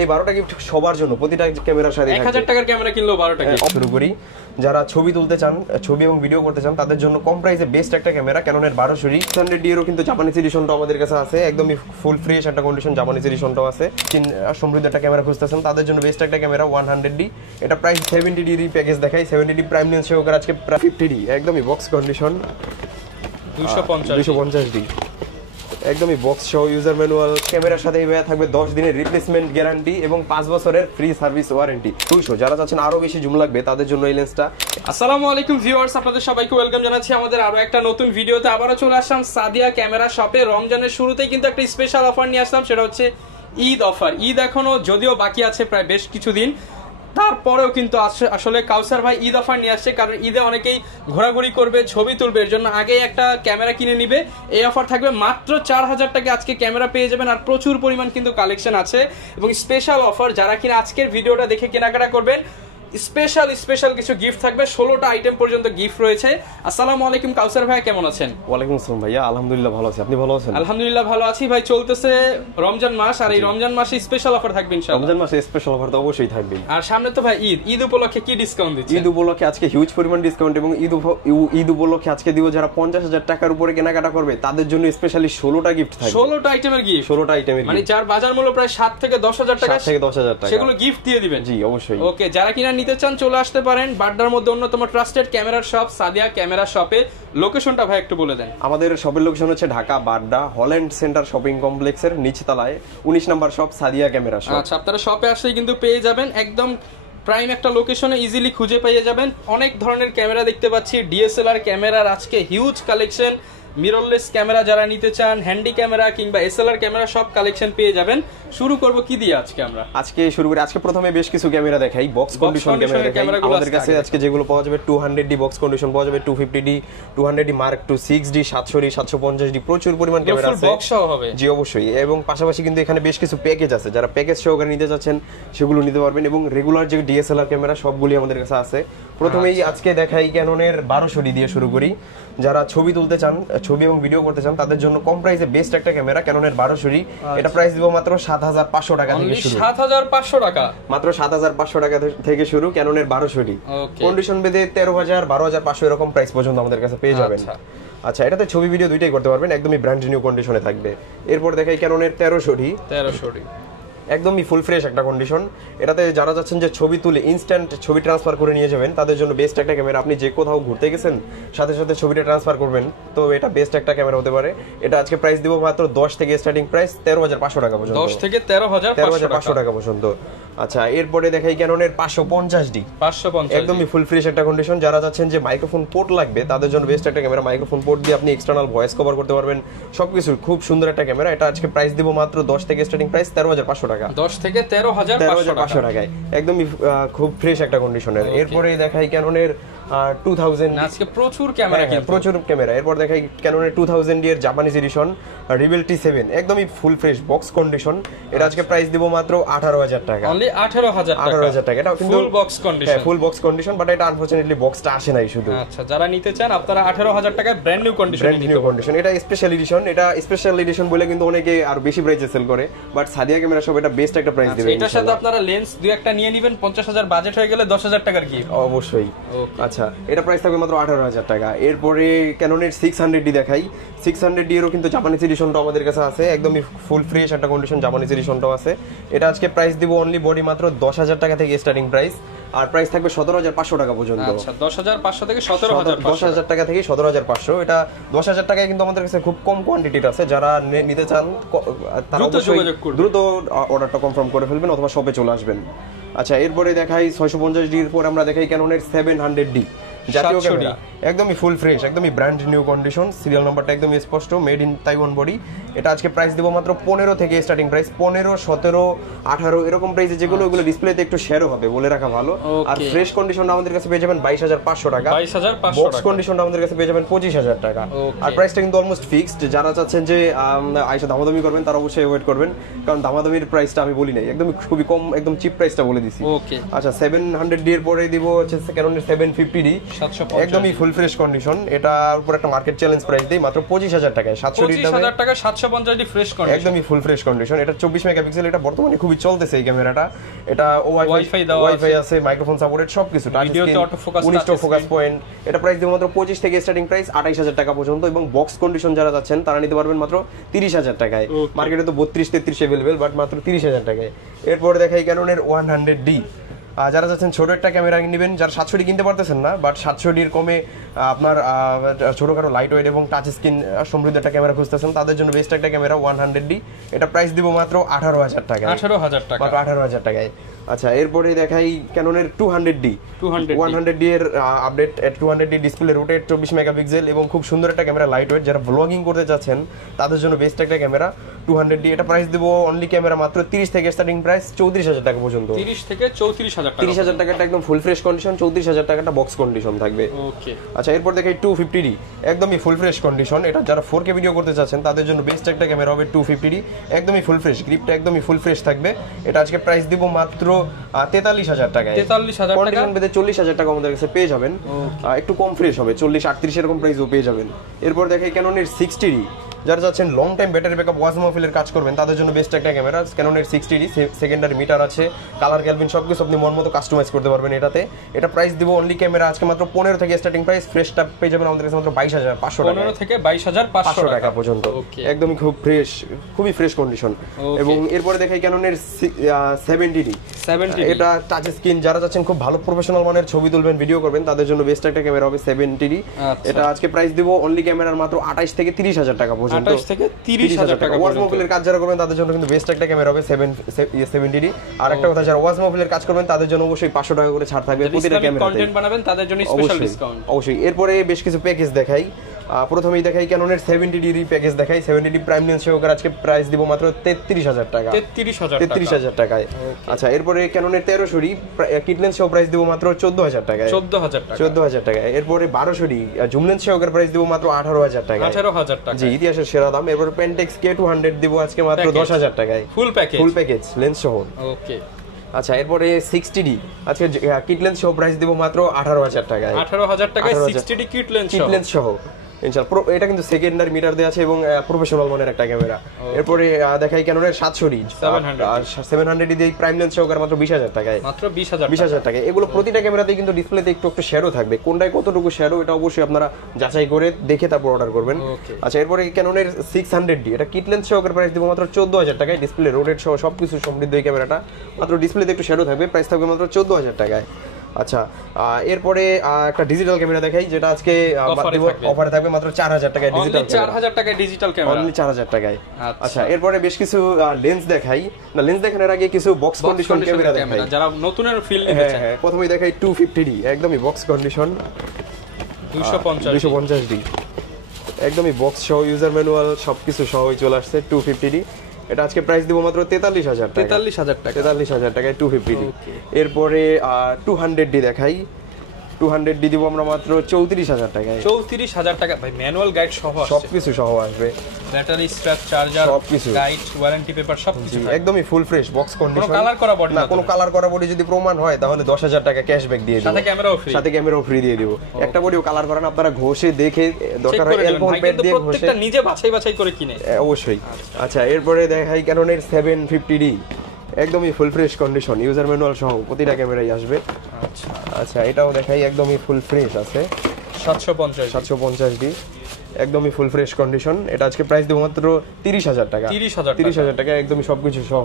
এই 12টা গিফট সবার জন্য, প্রতিটা ক্যামেরার সাথে 1000 টাকার ক্যামেরা কিনলেও 12টা গিফট। শুরু করি। যারা ছবি তুলতে চান, ছবি এবং ভিডিও করতে চান, তাদের জন্য কম প্রাইসে বেস্ট একটা ক্যামেরা ক্যাননের 1200 600D এরও কিন্তু জাপানিজ এডিশনটা আমাদের কাছে আছে, একদমই ফুল ফ্রেশ একটা কন্ডিশন জাপানিজ এডিশনটাও আছে। সমৃদ্ধ একটা ক্যামেরা খুঁজতেছেন তাদের জন্য বেস্ট একটা ক্যামেরা 100D। এটা প্রাইস 70D প্যাকেজ দেখাই, 70D প্রাইম লেন্স সহকারে আজকে 50D, একদমই বক্স কন্ডিশন 250D, একদমই বক্স সহ ইউজার ম্যানুয়াল। ক্যামেরার সাথে থাকবে 10 দিনের রিপ্লেসমেন্ট গ্যারান্টি এবং 5 বছরের ফ্রি সার্ভিস ওয়ারেন্টি। 200 যারা চাচ্ছেন আরো বেশি জুম লাগবে তাদের জন্য এই লেন্সটা। আসসালামু আলাইকুম ভিউয়ার্স, আপনাদের সবাইকে ওয়েলকাম জানাচ্ছি আমাদের আরো একটা নতুন ভিডিওতে। আবারও চলে আসলাম সাদিয়া ক্যামেরা শপে। রমজানের শুরুতেই কিন্তু একটা স্পেশাল অফার নিয়ে আসলাম, সেটা হচ্ছে ঈদ অফার। ঈদ এখনো যদিও বাকি আছে প্রায় বেশ কিছুদিন, তারপরেও কিন্তু আসলে কাউসার ভাই ঈদ অফার নিয়ে আসছে, কারণ ঈদে অনেকেই ঘোরাঘুরি করবে, ছবি তুলবে, এর জন্য আগেই একটা ক্যামেরা কিনে নিবে। এই অফার থাকবে মাত্র 4000 টাকা আজকে ক্যামেরা পেয়ে যাবেন, আর প্রচুর পরিমাণ কিন্তু কালেকশন আছে এবং স্পেশাল অফার। যারা কিনা আজকের ভিডিওটা দেখে কেনাকাটা করবেন, স্পেশাল কিছু গিফট থাকবে, 16টা আইটেম পর্যন্ত গিফট রয়েছে। আসসালামু আলাইকুম কাউসার ভাই, কেমন আছেন? ওয়ালাইকুম আসসালাম ভাইয়া, আলহামদুলিল্লাহ ভালো আছি, আপনি ভালো আছেন? আলহামদুলিল্লাহ ভালো আছি ভাই। চলতেছে রমজান মাস, আর এই রমজান মাসে স্পেশাল অফার থাকবে ইনশাআল্লাহ। রমজান মাসে স্পেশাল অফার তো অবশ্যই থাকবে। আর সামনে তো ভাই ঈদ উপলক্ষে কি ডিসকাউন্ট দিচ্ছেন? ঈদ উপলক্ষে আজকে হিউজ পরিমাণ ডিসকাউন্ট, এবং ঈদ উপলক্ষে আজকে দিব যারা 50000 টাকার উপরে কেনাকাটা করবে তাদের জন্য স্পেশালি 16টা গিফট থাকবে। 16টা আইটেমের গিফট, 16টা আইটেমের, মানে যার বাজার মূল্য প্রায় 7 থেকে 10000 টাকা, 7 থেকে 10000 টাকা, সেগুলো গিফট দিয়ে দিবেন। জি অবশ্যই। ওকে, যারা কিনা নিতে চান চলে আসতে পারেন বাড্ডার মধ্যে অন্যতম ট্রাস্টেড ক্যামেরার শপ সাদিয়া ক্যামেরা শপে। লোকেশনটা ভাই একটু বলে দেন। আমাদের শপের লোকেশন হচ্ছে Dhaka Badda Holland centre shopping কমপ্লেক্সের নিচতলায় 19 নম্বর শপ সাদিয়া ক্যামেরা শপ। আচ্ছা, আপনারা শপে আসলেই কিন্তু পেয়ে যাবেন, একদম প্রাইম একটা লোকেশনে ইজিলি খুঁজে পেয়ে যাবেন। অনেক ধরনের ক্যামেরা দেখতে পাচ্ছি, ডিএসএলআর ক্যামেরার আজকে হিউজ কালেকশন, মিররলেস ক্যামেরা যারা নিতে চান, হ্যান্ডি ক্যামেরা কিংবা এসএলআর ক্যামেরা সব কালেকশন পেয়ে যাবেন। শুরু করব কি দিয়ে আজকে আমরা? আজকে প্রথমে বেশ কিছু ক্যামেরা দেখাই, বক্স কন্ডিশন ক্যামেরা দেখাই। আমাদের কাছে আজকে যেগুলো পাওয়া যাবে 200D বক্স কন্ডিশন পাওয়া যাবে, 250D, 200D mark 2, 6D, 700D, 750D, প্রচুর পরিমাণ ক্যামেরা আছে। বক্স সহ হবে? জি অবশ্যই। এবং পাশাপাশি কিন্তু এখানে বেশ কিছু প্যাকেজ আছে, যারা প্যাকেজ সহকারে নিতে চাচ্ছেন সেগুলো নিতে পারবেন, এবং রেগুলার যে ডিএসএলআর ক্যামেরা সবগুলি আমাদের কাছে আছে। প্রথমেই আজকে দেখাই ক্যাননের 1200D দিয়ে শুরু করি। যারা ছবি তুলতে চান, ছবি এবং ভিডিও করতে চান, তাদের জন্য কম প্রাইসে বেস্ট একটা ক্যামেরা ক্যাননের 1200D। এটা প্রাইস দিব মাত্র 7500 টাকা থেকে শুরু। 7500 টাকা, মাত্র 7500 টাকা থেকে শুরু ক্যাননের 1200D। কন্ডিশন বেঁধে 13000, 12500 এরকম প্রাইস পর্যন্ত আমাদের কাছে পেয়ে যাবেন। আচ্ছা, এটাতে ছবি ভিডিও দুইটাই করতে পারবেন, একদমই ব্র্যান্ড নিউ কন্ডিশনে থাকবে। এরপর দেখাই ক্যাননের 1300D। একদমই ফুল ফ্রেশ একটা কন্ডিশন। এটাতে যারা যাচ্ছেন যে ছবি তুলে ইনস্ট্যান্ট ছবি ট্রান্সফার করে নিয়ে যাবেন, তাদের জন্য বেস্ট একটা ক্যামেরা। আপনি যে কোথাও ঘুরতে গেছেন, সাথে সাথে ছবিটা ট্রান্সফার করবেন, তো এটা বেস্ট একটা ক্যামেরা হতে পারে। এটা আজকে প্রাইস দিব মাত্র 10 থেকে স্টার্টিং প্রাইস 13500 টাকা পর্যন্ত, 10 থেকে 13500 টাকা পর্যন্ত। আচ্ছা, এরপরে দেখাই ক্যাননের 550D। একদমই ফুল ফ্রেশ একটা কন্ডিশন। যারা যাচ্ছেন যে মাইক্রোফোন পোর্ট লাগবে তাদের জন্য বেস্ট একটা ক্যামেরা। মাইক্রোফোন পোর্ট দিয়ে আপনি এক্সটার্নাল ভয়েস কভার করতে পারবেন, সবকিছু খুব সুন্দর একটা ক্যামেরা। এটা আজকে প্রাইস দিব মাত্র 10 থেকে স্টার্টিং প্রাইস 13500 টাকা, 10 থেকে 13500 টাকায়, একদমই খুব ফ্রেশ একটা কন্ডিশনের। এরপরে দেখাই ক্যাননের 2000। আজকে প্রচুর ক্যামেরা, প্রচুর ক্যামেরা। এরপর দেখাই ক্যাননের 2000D এর জাপানিজ এডিশন রিবেল T7, একদমই ফুল ফ্রেশ বক্স কন্ডিশন। এটা আজকে প্রাইস দিব মাত্র 18000 টাকা, অনলি 18000 টাকা। এটা কিন্তু full box condition, full box condition, but এটা আনফরচুনেটলি বক্সটা আসে নাই শুধু। আচ্ছা, যারা নিতে চান আপনারা 18000 টাকায় ব্র্যান্ড নিউ কন্ডিশন। এটা স্পেশাল এডিশন। এটা স্পেশাল এডিশন বলে কিন্তু অনেকে আর বেশি প্রাইসে সেল করে, বাট সাদিয়া ক্যামেরা সব এটা বেস্ট একটা প্রাইস দিবে। এটার সাথে আপনারা লেন্স দুই একটা নিয়ে নেবেন, 50000 বাজেট হয়ে গেলে 10000 টাকার গিফট অবশ্যই। আচ্ছা, এটা প্রাইস থাকবে মাত্র 18000 টাকা। এরপরে ক্যাননের 600D দেখাই। 600D এরও কিন্তু জাপানিজ এডিশনটা আমাদের কাছে আছে, একদমই ফুল ফ্রেশ একটা কন্ডিশন জাপানিজ এডিশনটাও আছে। এটা আজকে প্রাইস দিব অনলি বডি মাত্র 10000 টাকা থেকে স্টার্টিং প্রাইস, আর প্রাইস থাকবে 17500 টাকা পর্যন্ত। আচ্ছা, 10500 থেকে 17000, 10000 টাকা থেকে 17500। এটা 10000 টাকায় কিন্তু আমাদের কাছে খুব কম কোয়ান্টিটির আছে। যারা নিতে চান তারা অবশ্যই দ্রুত অর্ডারটা কনফার্ম করে ফেলবেন অথবা শপে চলে আসবেন। আচ্ছা, এরপরে দেখাই 650D এর পর আমরা দেখাই ক্যাননের 700D জাতীয় ক্যামেরা, একদমই ফুল ফ্রেশ, একদমই ব্র্যান্ড নিউ কন্ডিশন। সিরিয়াল নাম্বারটা একদম স্পষ্ট, মেড ইন তাইওয়ান বডি। এটা আজকে প্রাইস দিব মাত্র 15 থেকে স্টার্টিং প্রাইস, 15, 17, 18 এরকম প্রাইসে, যেগুলো ওগুলো ডিসপ্লেতে একটু শেয়ারও হবে বলে রাখা ভালো। আর ফ্রেশ কন্ডিশনটা আমাদের কাছে পেয়ে যাবেন 22500 টাকা, বক্স কন্ডিশনটা আমাদের কাছে পেয়ে যাবেন 25000 টাকা। আর প্রাইসটা কিন্তু অলমোস্ট ফিক্সড। যারা চাচ্ছেন যে আইসা দামাদামি করবেন তারা অবশ্যই ওয়েট করবেন, কারণ দামাদামির প্রাইসটা আমি বলি নাই, একদম খুবই কম, একদম চিপ প্রাইসটা বলে দিছি। আচ্ছা, 700D এর পরে দিব হচ্ছে ক্যাননের 750D। 750 একদমই ফুল ফ্রেশ কন্ডিশন। এটার উপর একটা মার্কেট চ্যালেঞ্জ প্রাইস দেই মাত্র 25000 টাকায়। 750,000 টাকা 750 ডি ফ্রেশ কন্ডিশন, একদমই ফুল ফ্রেশ কন্ডিশন। এটা 24 মেগাপিক্সেল, এটা বর্তমানে খুবই চলতেছে এই ক্যামেরাটা। এটা ওয়াইফাই আছে, মাইক্রোফোন সাপোর্টেড, সবকিছু, টাচ স্ক্রিন, 19 ফোকাস পয়েন্ট। এটা প্রাইস দেব মাত্র 25 থেকে স্টার্টিং প্রাইস 28000 টাকা পর্যন্ত, এবং বক্স কন্ডিশন যারা যাচ্ছেন তারা নিতে পারবেন মাত্র 30000 টাকায়। মার্কেটে তো 32-33 अवेलेबल, বাট মাত্র 30000 টাকায়। এরপরে দেখাই ক্যাননের 100D। যারা যাচ্ছেন ছোট একটা ক্যামেরা নেবেন, যারা 700D কিনতে পারতেছেন না, বাট 700Dর কমে আপনার ছোটখাটো লাইট ওয়েট এবং টাচ স্ক্রিন সমৃদ্ধ একটা ক্যামেরা খুঁজতেছেন, তাদের জন্য বেস্ট একটা ক্যামেরা 100D। এটা প্রাইস দিব মাত্র 18000 টাকা, 18000 টাকা, মাত্র 18000 টাকায়। আচ্ছা, এরপরে দেখাই ক্যাননের 200D। 100D এর update, 200D display, rotate, 24 megapixel এবং খুব সুন্দর একটা ক্যামেরা, লাইট ওয়েট। যারা ব্লগিং করতে চাচ্ছেন তাদের জন্য বেস্ট একটা ক্যামেরা 200D। এটা প্রাইস দেব অনলি ক্যামেরা মাত্র 30 থেকে স্টার্টিং প্রাইস 34000 টাকা পর্যন্ত। 30 থেকে 34000 টাকা। 30000 টাকাটা একদম ফুল ফ্রেশ কন্ডিশন, 34000 টাকাটা বক্স কন্ডিশন থাকবে। ওকে। আচ্ছা, এরপর দেখাই 250D, একদমই ফুল ফ্রেশ কন্ডিশন। এটা যারা 4K ভিডিও করতে চাচ্ছেন তাদের জন্য বেস্ট একটা ক্যামেরা হবে 250D, একদমই ফুল ফ্রেশ, গ্রিপটা একদমই ফুল ফ্রেশ থাকবে। এটা আজকে প্রাইস দিব মাত্র 43000 টাকায়। 43000 টাকা, কন্ডিশন বেদে 40000 টাকা আমাদের কাছে পেয়ে যাবেন। একটু কম ফ্রেশ হবে, 40-38 এরকম প্রাইসও পেয়ে যাবেন। এরপর দেখাই ক্যাননের 60D। যারা চাচ্ছেন লং টাইম ব্যাটারি ব্যাকআপ, ওয়াজ মহফিলের কাজ করবেন, তাদের জন্য বেস্ট একটা ক্যামেরা ক্যাননের 60D। সেকেন্ডারি মিটার আছে, কালার ক্যালভিন সবকিছু আপনি মন মতো কাস্টমাইজ করতে পারবেন এটাতে। এটা প্রাইস দিব অনলি ক্যামেরা আজকে মাত্র 15 থেকে স্টার্টিং প্রাইস, ফ্রেশটা পেয়ে যাবেন আমাদের কাছে মাত্র 22500 টাকা, 15 থেকে 22500 টাকা পর্যন্ত। একদমই খুব ফ্রেশ, খুবই ফ্রেশ কন্ডিশন। এবং এরপরে দেখাই ক্যাননের 70D। এটা টাচ স্ক্রিন, যারা চাচ্ছেন খুব ভালো প্রফেশনাল মানের ছবি তুলবেন, ভিডিও করবেন, তাদের জন্য বেস্ট একটা ক্যামেরা হবে 70D। এটা আজকে প্রাইস দিব অনলি ক্যামেরার মাত্র 28 থেকে 30000 টাকা পর্যন্ত। 28 থেকে 30000 টাকা। ওয়াজ মোবাইলের কাজ যারা করবেন তাদের জন্য কিন্তু বেস্ট একটা ক্যামেরা হবে 70D। আর একটা কথা, যারা ওয়াজ মোবাইলের কাজ করবেন তাদের জন্য অবশ্যই 500 টাকা করে ছাড় থাকবে প্রতিটা ক্যামেরাতে। কন্টেন্ট বানাবেন তাদের জন্য স্পেশাল ডিসকাউন্ট অবশ্যই। এরপরে বেশ কিছু প্যাকেজ দেখাই। প্রথমেই দেখাই ক্যাননের 70D প্যাকেজ দেখাই। 70D প্রাইম লেন্স সহকারে আজকে প্রাইস দিব মাত্র 33000 টাকা, 33000 টাকায়। আচ্ছা, এরপরে ক্যাননের 1300D কিট লেন্স সহ প্রাইস দিব মাত্র 14000 টাকায়, 14000 টাকা। এরপরে 1200D জুম লেন্স সহকারে প্রাইস দিব মাত্র 18000 টাকা, 18000 টাকা। জি, ইতিহাসের সেরা দাম। এরপর পেন্টেক্স K200 দিব আজকে মাত্র 10000 টাকায়, ফুল প্যাকেজ লেন্স সহ। ওকে। আচ্ছা, এরপরে 60D আজকে কিট লেন্স সহ প্রাইস দিব মাত্র 18000 টাকায়, 18000 টাকায় 60D কিট লেন্স সহ। ইনশাআল্লাহ এটা কিন্তু সেকেন্ডারি মিটার দেয়া আছে এবং প্রফেশনাল মানের একটা ক্যামেরা। এরপরে দেখাই ক্যাননের 700D 700D দিয়ে প্রাইম লেন্স সহকারে মাত্র 20000 টাকায়, মাত্র 20000 টাকা। এগুলো প্রতিটা ক্যামেরাতেই কিন্তু ডিসপ্লেতে একটু একটু শ্যাডো থাকবে, কোনটায় কতটুকু শ্যাডো এটা অবশ্যই আপনারা যাচাই করে দেখে তারপর অর্ডার করবেন। আচ্ছা, এরপরে ক্যাননের 600D এটা কিট লেন্স সহকারে প্রাইস দিব মাত্র 14000 টাকায়, ডিসপ্লে রোটেট সহ সবকিছু সমৃদ্ধ এই ক্যামেরাটা। মাত্র ডিসপ্লেতে একটু শ্যাডো থাকবে, প্রাইস থাকবে মাত্র 14000 টাকায়। আচ্ছা, এরপরে একটা ডিজিটাল ক্যামেরা দেখাই, যেটা আজকে অফারে থাকবে মাত্র 4000 টাকায়, ডিজিটাল 4000 টাকায় ডিজিটাল ক্যামেরা, অনলি 4000 টাকায়। আচ্ছা, এরপরে বেশ কিছু লেন্স দেখাই। না, লেন্স দেখানোর আগে কিছু বক্স কন্ডিশন ক্যামেরা দেখাই, যারা নতুনের ফিল নিতে চান। হ্যাঁ, প্রথমেই দেখাই 250D একদমই বক্স কন্ডিশন, 250D একদমই বক্স সহ, ইউজার ম্যানুয়াল সবকিছু সহই চলে আসছে 250D। এটা আজকে প্রাইস দিব মাত্র 43000 টাকা, 43000 টাকায় 250D। এরপরে 200D দেখাই। 200D দিব আমরা মাত্র 34000 টাকায়, 34000 টাকা। ভাই ম্যানুয়াল গাইড সহ সবকিছু সহ আসবে, ব্যাটারি স্ট্র্যাপ, চার্জার, সবকিছু, গাইড, ওয়ারেন্টি পেপার সবকিছু একদমই ফুল ফ্রেশ বক্স কন্ডিশন। কোনো কালার করা বডি না, কোনো কালার করা বডি যদি প্রমাণ হয় তাহলে 10000 টাকা ক্যাশব্যাক দিয়ে দেব, সাথে ক্যামেরাও ফ্রি দিয়ে দেব। একটা বডিও কালার করেন আপনারা ঘষে দেখে, দরকার হয় অ্যালকোহল প্যাড দিয়ে ঘষে, প্রত্যেকটা নিজে বাছাই করে কিনে অবশ্যই। আচ্ছা, এরপরে দেখাই ক্যাননের 750D একদমই full fresh condition, user manual সহ প্রতিটা ক্যামেরাই আসবে। আচ্ছা, এটাও দেখাই, একদমই ফুল ফ্রেশ আছে, 750D একদমই ফুল ফ্রেশ কন্ডিশন। এটা আজকে প্রাইস দেব মাত্র 30000 টাকা, 30000 টাকা একদমই সবকিছু সহ।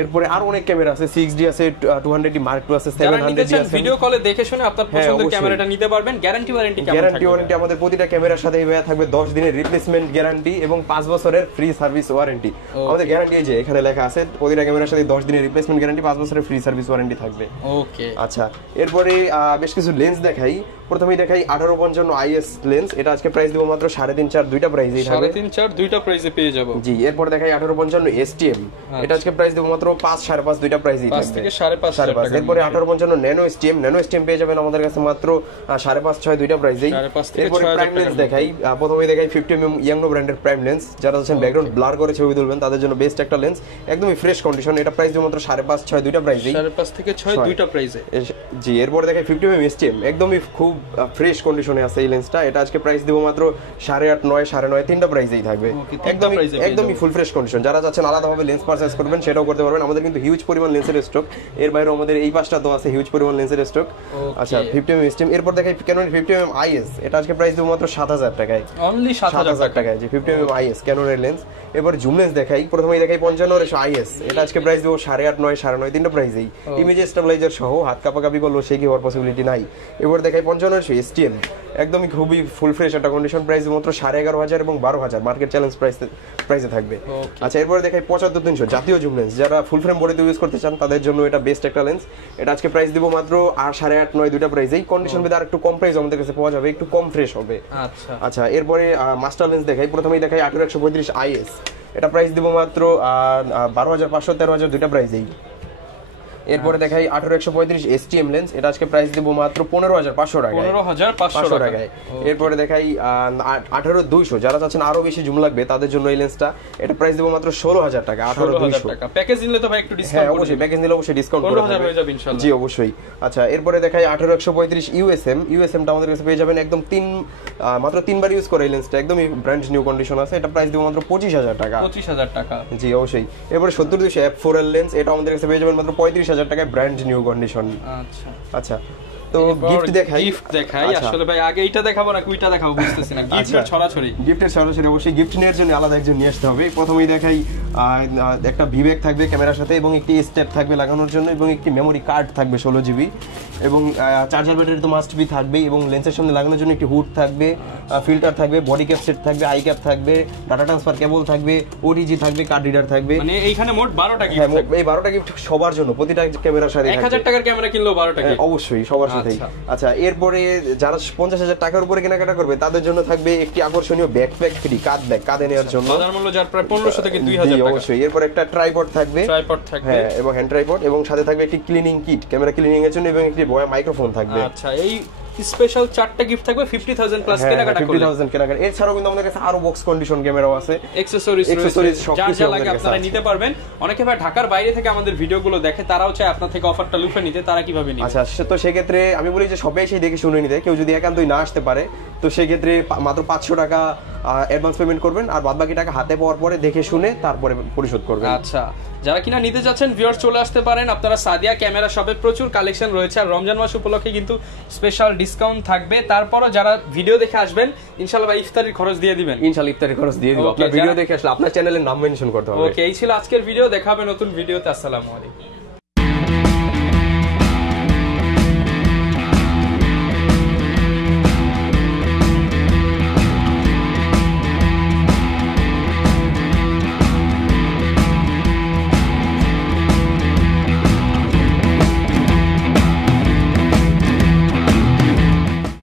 এরপরে আরো অনেক ক্যামেরা আছে, 6D আছে, 200D Mark II আছে, 700D আছে। ভিডিও কলে দেখে শুনে আপনার পছন্দের ক্যামেরাটা নিতে পারবেন। গ্যারান্টি ওয়ারেন্টি কেমন থাকবে? গ্যারান্টি আমাদের প্রতিটা ক্যামেরার সাথে ভাইয়া থাকবে 10 দিনের রিপ্লেসমেন্ট গ্যারান্টি এবং 5 বছরের ফ্রি সার্ভিস ওয়ারেন্টি। আমাদের গ্যারান্টি এই যে এখানে লেখা আছে, প্রতিটা ক্যামেরার সাথে 10 দিনের রিপ্লেসমেন্ট গ্যারান্টি, 5 বছরের ফ্রি সার্ভিস ওয়ারেন্টি থাকবে। ওকে। আচ্ছা, এরপরে বেশ কিছু লেন্স দেখাই। প্রথমেই দেখাই 1855 IS লেন্স, এটা আজকে প্রাইস দিব মাত্র 3.5-4 দুইটা প্রাইসেই থাকবে, 3.5-4 দুইটা প্রাইসে পেয়ে যাব। জি, এরপর দেখাই 1855 STM, এটা আজকে প্রাইস দিব মাত্র 5-5.5 দুইটা প্রাইসেই থাকবে, 5 থেকে 5.5 এরপরে 1855 ন্যানো STM পেয়ে যাবেন আমাদের কাছে মাত্র 5.5-6 দুইটা প্রাইসেই। এরপর প্রাইম লেন্স দেখাই। প্রথমেই দেখাই 50mm ইয়াংনো ব্র্যান্ডের প্রাইম লেন্স, যারা আছেন ব্যাকগ্রাউন্ড ব্লার করে ছবি তুলবেন তাদের জন্য বেস্ট একটা লেন্স, একদমই ফ্রেশ কন্ডিশন। এটা প্রাইস দিব মাত্র 5.5-6 দুইটা প্রাইসেই, 5.5 থেকে 6 দুইটা প্রাইসে। জি, এরপর দেখাই 50mm STM একদমই খুব ফ্রেশ কন্ডিশনে আছে এই লেন্সটা। এটা আজকে প্রাইস দিব মাত্র 8.5 9.5 তিনটা প্রাইসেই থাকবে, একদমই ফুল ফ্রেশ কন্ডিশন। যারা চাচ্ছেন আলাদাভাবে লেন্স পারচেজ করবেন সেটাও করতে পারবেন। আমাদের কিন্তু হিউজ পরিমাণ লেন্সের স্টক, এর বাইরে আমাদের এই পাশটা তো আছে হিউজ পরিমাণ লেন্সের স্টক। আচ্ছা 50mm স্টিম, এরপর দেখাই ক্যানন 50mm IS। এটা আজকে প্রাইস দিব মাত্র 7000 টাকায়, অনলি 7000 টাকায় যে 50mm IS ক্যাননের লেন্স। এরপর জুম লেন্স দেখাই, প্রথমেই দেখাই 55 IS। এটা আজকে প্রাইস দিব 8.5 9.5 তিনটা প্রাইসেই, ইমেজ স্টেবিলাইজার সহ, হাত কাপাকাপি করলেও সে কি হওয়ার পসিবিলিটি নাই। এবার দেখাই 55 STM, একদমই খুবই ফুল ফ্রেশ একটা কন্ডিশন, প্রাইস মাত্র 11,500 এবং 12,000 মার্কেট চ্যালেঞ্জ প্রাইসে থাকবে। আচ্ছা এরপরে দেখাই 75-300 জাতীয় জুম লেন্স। যারা ফুল ফ্রেম বডিতে ইউজ করতে চান তাদের জন্য এটা বেস্ট একটা লেন্স। এটা আজকে প্রাইস দিব মাত্র 8.5 9 দুইটা প্রাইসেই, কন্ডিশন ভিতরে আর একটু কম প্রাইস আমাদের কাছে পাওয়া যাবে, একটু কম ফ্রেশ হবে। আচ্ছা এরপরে মাস্টার লেন্স দেখাই, প্রথমেই দেখাই 18-135 IS। এটা প্রাইস দিব মাত্র 12,500 13,000 দুইটা প্রাইসেই। এরপরে দেখাই 18-135 STM লেন্স। এটা আজকে প্রাইস দিব মাত্র 15,500 টাকায়, 15,500 টাকায়। এরপরে দেখাই 18-200, যারা চাচ্ছেন আরো বেশি জুম লাগবে তাদের জন্য এই লেন্সটা। এটা প্রাইস দিব মাত্র 16,000 টাকা, 18,200 টাকা। প্যাকেজ নিলে তো ভাই একটু ডিসকাউন্ট, হ্যাঁ অবশ্যই প্যাকেজ নিলে অবশ্যই ডিসকাউন্ট করে দেব, হয়ে যাবে ইনশাআল্লাহ। জি অবশ্যই। আচ্ছা এরপরে দেখাই 18-135 USM টা আমাদের কাছে পেয়ে যাবেন একদম মাত্র 3 বার ইউজ করে এই লেন্সটা, একদমই ব্র্যান্ড নিউ কন্ডিশন আছে। এটা প্রাইস দিব মাত্র 25,000 টাকা, 25,000 টাকা। জি অবশ্যই। এরপরে 70-200 f4L লেন্স, এটা আমাদের কাছে পেয়ে যাবেন মাত্র 35,000 টাকায়, ব্র্যান্ড নিউ কন্ডিশন। আচ্ছা তো গিফট দেখাই আসলে ভাই আগে এটা দেখাবো না কুইটা দেখাবো বুঝতেছি না। গিফটের ছড়াছড়ি অবশ্যই গিফট নেওয়ার জন্য আলাদা একজন নিয়ে আসতে হবে। প্রথমেই দেখাই একটা ভিব্যাগ থাকবে ক্যামেরার সাথে এবং একটি স্টেপ থাকবে লাগানোর জন্য এবং একটি মেমোরি কার্ড থাকবে 16 GB এবং চার্জার ব্যাটারি তো মাস্ট বি থাকবে এবং লেন্সের সামনে লাগানোর জন্য একটি হুড থাকবে, ফিল্টার থাকবে, বডি ক্যাপ সেট থাকবে, আই ক্যাপ থাকবে, ডাটা ট্রান্সফার কেবল থাকবে, OTG থাকবে, কার্ড রিডার থাকবে। মানে এইখানে মোট 12টা গিফট থাকবে। এই 12টা গিফট সবার জন্য, প্রতিটা ক্যামেরার সাথে 1000 টাকার ক্যামেরা কিনলেও 12টা গিফট অবশ্যই সবার সাথেই। আচ্ছা এরপরে যারা 50,000 টাকার উপরে কেনাকাটা করবে তাদের জন্য থাকবে একটি আকর্ষণীয় ব্যাকপ্যাক ফ্রি, কাঁধে নেওয়ার জন্য, বাজার মূল্য যার প্রায় 1500 থেকে 2000 টাকা অবশ্যই। এরপর একটা ট্রাইপড থাকবে হ্যাঁ এবং হ্যান্ড ট্রাইপড এবং সাথে থাকবে একটি ক্লিনিং কিট ক্যামেরা ক্লিনিং এর জন্য এবং একটি মাইক্রোফোন থাকবে। আচ্ছা এই স্পেশাল 4টা গিফট থাকবে 50,000 প্লাস কেনাকাটা করলে, 50,000 কেনাকাটা। এছাড়াও কিন্তু আমাদের কাছে আরো বক্স কন্ডিশন ক্যামেরাও আছে, অ্যাকসেসরিজ যা লাগে আপনারা নিতে পারবেন। অনেকে ভাই ঢাকার বাইরে থেকে আমাদের ভিডিওগুলো দেখে, তারাও চায় আপনার থেকে অফারটা লুফে নিতে, তারা কিভাবে নিবে? আচ্ছা তো সেই ক্ষেত্রে আমি বলি যে সবাই এসে দেখে শুনে নিতে, কেউ যদি একান্তই না আসতে পারে তো সেই ক্ষেত্রে মাত্র 500 টাকা অ্যাডভান্স পেমেন্ট করবেন আর বাদবাকি টাকা হাতে পাওয়ার পরে দেখে শুনে তারপরে পরিশোধ করবেন। আচ্ছা যারা কিনা নিতে যাচ্ছেন ভিউয়ার্স চলে আসতে পারেন আপনারা সাদিয়া ক্যামেরা শপে, প্রচুর কালেকশন রয়েছে আর রমজান মাস উপলক্ষে কিন্তু স্পেশাল ডিসকাউন্ট থাকবে। তারপরও যারা ভিডিও দেখে আসবেন ইনশাআল্লাহ ভাই ইফতারির খরচ দিয়ে দিবেন, ইনশাআল্লাহ ইফতারির খরচ দিয়ে দিব। আপনারা ভিডিও দেখে আসলে আপনার চ্যানেলের নাম মেনশন করতে হবে। ওকে এই ছিল আজকের ভিডিও, দেখা হবে নতুন ভিডিওতে। আসসালামু আলাইকুম।